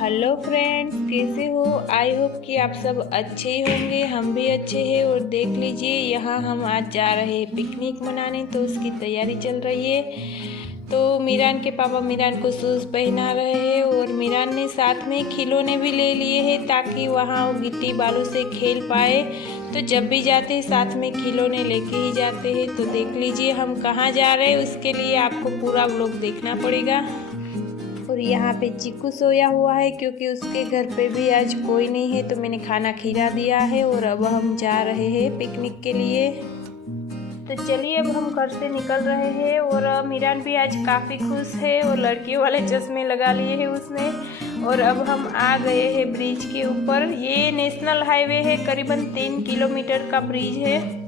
Hello friends, कैसे हो? I hope कि आप सब अच्छे ही होंगे। हम भी अच्छे हैं। और देख लीजिए, यहाँ हम आज जा रहे हैं पिकनिक मनाने, तो उसकी तैयारी चल रही है। तो मीरान के पापा मीरान को शूज़ पहना रहे हैं और मीरान ने साथ में खिलौने भी ले लिए हैं ताकि वहाँ वो गिट्टी बालू से खेल पाए। तो जब भी जाते हैं साथ में खिलौने लेके ही जाते हैं। तो देख लीजिए हम कहाँ जा रहे हैं, उसके लिए आपको पूरा व्लॉग देखना पड़ेगा। और यहाँ पे चिक्कू सोया हुआ है क्योंकि उसके घर पे भी आज कोई नहीं है, तो मैंने खाना खिला दिया है। और अब हम जा रहे हैं पिकनिक के लिए। तो चलिए अब हम घर से निकल रहे हैं। और मीरान भी आज काफ़ी खुश है और लड़कियों वाले चश्मे लगा लिए हैं उसने। और अब हम आ गए हैं ब्रिज के ऊपर। ये नेशनल हाईवे है, करीबन 3 किलोमीटर का ब्रिज है।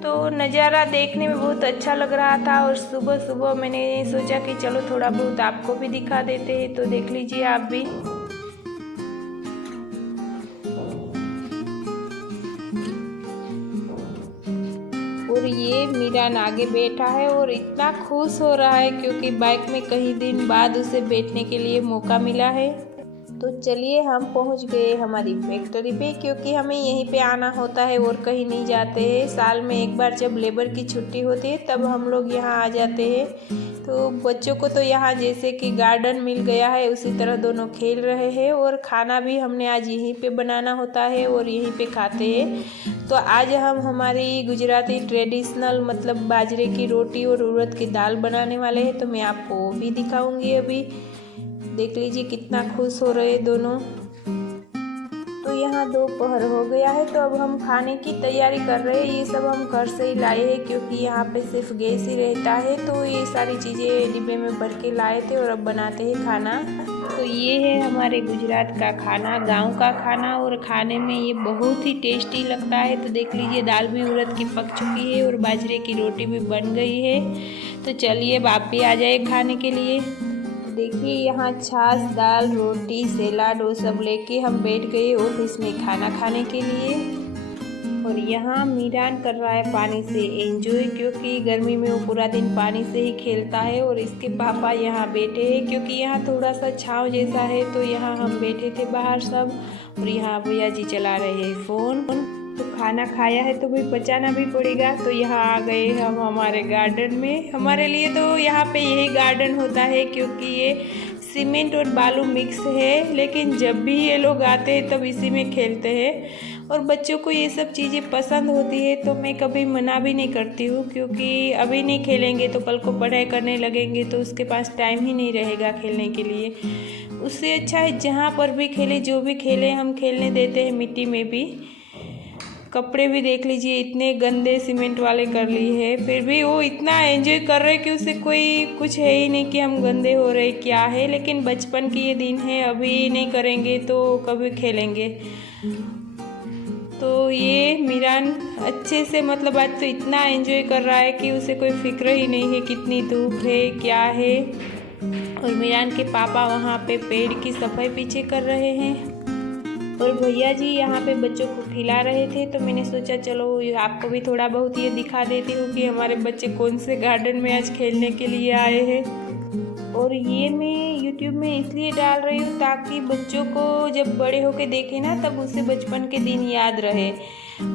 तो नज़ारा देखने में बहुत अच्छा लग रहा था। और सुबह सुबह मैंने सोचा कि चलो थोड़ा बहुत आपको भी दिखा देते हैं। तो देख लीजिए आप भी। और ये मीरान आगे बैठा है और इतना खुश हो रहा है क्योंकि बाइक में कई दिन बाद उसे बैठने के लिए मौका मिला है। तो चलिए हम पहुंच गए हमारी फैक्ट्री पे, क्योंकि हमें यहीं पे आना होता है और कहीं नहीं जाते हैं। साल में एक बार जब लेबर की छुट्टी होती है तब हम लोग यहाँ आ जाते हैं। तो बच्चों को तो यहाँ जैसे कि गार्डन मिल गया है, उसी तरह दोनों खेल रहे हैं। और खाना भी हमने आज यहीं पे बनाना होता है और यहीं पे खाते हैं। तो आज हम हमारी गुजराती ट्रेडिशनल मतलब बाजरे की रोटी और उड़द की दाल बनाने वाले हैं। तो मैं आपको वो भी दिखाऊंगी अभी। देख लीजिए कितना खुश हो रहे दोनों। तो यहाँ दोपहर हो गया है, तो अब हम खाने की तैयारी कर रहे हैं। ये सब हम घर से ही लाए हैं क्योंकि यहाँ पे सिर्फ गैस ही रहता है। तो ये सारी चीज़ें डिब्बे में भर के लाए थे और अब बनाते हैं खाना। तो ये है हमारे गुजरात का खाना, गांव का खाना। और खाने में ये बहुत ही टेस्टी लगता है। तो देख लीजिए दाल भी उड़द की पक चुकी है और बाजरे की रोटी भी बन गई है। तो चलिए अब आप भी आ जाए खाने के लिए। देखिए यहाँ छाछ, दाल, रोटी, सलाद वो सब लेके हम बैठ गए ऑफिस में खाना खाने के लिए। और यहाँ मीरान कर रहा है पानी से एंजॉय, क्योंकि गर्मी में वो पूरा दिन पानी से ही खेलता है। और इसके पापा यहाँ बैठे हैं क्योंकि यहाँ थोड़ा सा छाँव जैसा है। तो यहाँ हम बैठे थे बाहर सब। और यहाँ भैया जी चला रहे हैं फ़ोन। तो खाना खाया है तो भी बचाना भी पड़ेगा। तो यहाँ आ गए हम हमारे गार्डन में। हमारे लिए तो यहाँ पे यही गार्डन होता है क्योंकि ये सीमेंट और बालू मिक्स है। लेकिन जब भी ये लोग आते हैं तब इसी में खेलते हैं। और बच्चों को ये सब चीज़ें पसंद होती है तो मैं कभी मना भी नहीं करती हूँ, क्योंकि अभी नहीं खेलेंगे तो कल को पढ़ाई करने लगेंगे तो उसके पास टाइम ही नहीं रहेगा खेलने के लिए। उससे अच्छा है जहाँ पर भी खेले, जो भी खेले हम खेलने देते हैं, मिट्टी में भी। कपड़े भी देख लीजिए इतने गंदे सीमेंट वाले कर लिए हैं, फिर भी वो इतना एंजॉय कर रहे कि उसे कोई कुछ है ही नहीं कि हम गंदे हो रहे क्या है। लेकिन बचपन की ये दिन है, अभी नहीं करेंगे तो कभी खेलेंगे। तो ये मीरान अच्छे से मतलब आज तो इतना एंजॉय कर रहा है कि उसे कोई फिक्र ही नहीं है कितनी धूप है क्या है। और मीरान के पापा वहाँ पे पेड़ की सफाई पीछे कर रहे हैं। और भैया जी यहाँ पे बच्चों को खिला रहे थे। तो मैंने सोचा चलो आपको भी थोड़ा बहुत ये दिखा देती हूँ कि हमारे बच्चे कौन से गार्डन में आज खेलने के लिए आए हैं। और ये मैं YouTube में इसलिए डाल रही हूँ ताकि बच्चों को जब बड़े होके देखे ना तब उसे बचपन के दिन याद रहे।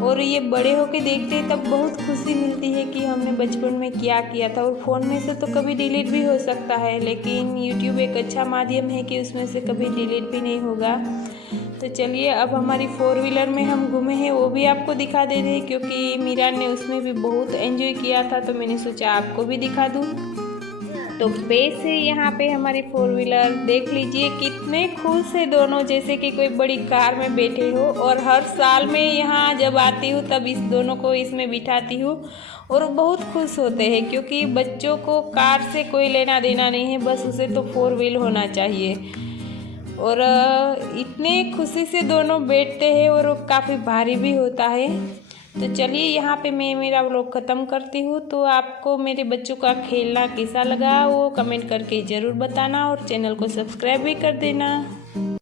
और ये बड़े होके देखते हैं तब बहुत खुशी मिलती है कि हमने बचपन में क्या किया था। और फ़ोन में से तो कभी डिलीट भी हो सकता है, लेकिन YouTube एक अच्छा माध्यम है कि उसमें से कभी डिलीट भी नहीं होगा। तो चलिए अब हमारी 4 व्हीलर में हम घूमे हैं वो भी आपको दिखा दे रहे हैं, क्योंकि मीरान ने उसमें भी बहुत एंजॉय किया था। तो मैंने सोचा आपको भी दिखा दूँ। तो बेस है यहाँ पे हमारी 4 व्हीलर। देख लीजिए कितने खुश है दोनों, जैसे कि कोई बड़ी कार में बैठे हो। और हर साल में यहाँ जब आती हूँ तब इस दोनों को इसमें बिठाती हूँ और बहुत खुश होते हैं, क्योंकि बच्चों को कार से कोई लेना देना नहीं है, बस उसे तो 4 व्हील होना चाहिए। और इतने खुशी से दोनों बैठते हैं और वो काफ़ी भारी भी होता है। तो चलिए यहाँ पे मैं मेरा व्लॉग ख़त्म करती हूँ। तो आपको मेरे बच्चों का खेलना कैसा लगा वो कमेंट करके ज़रूर बताना और चैनल को सब्सक्राइब भी कर देना।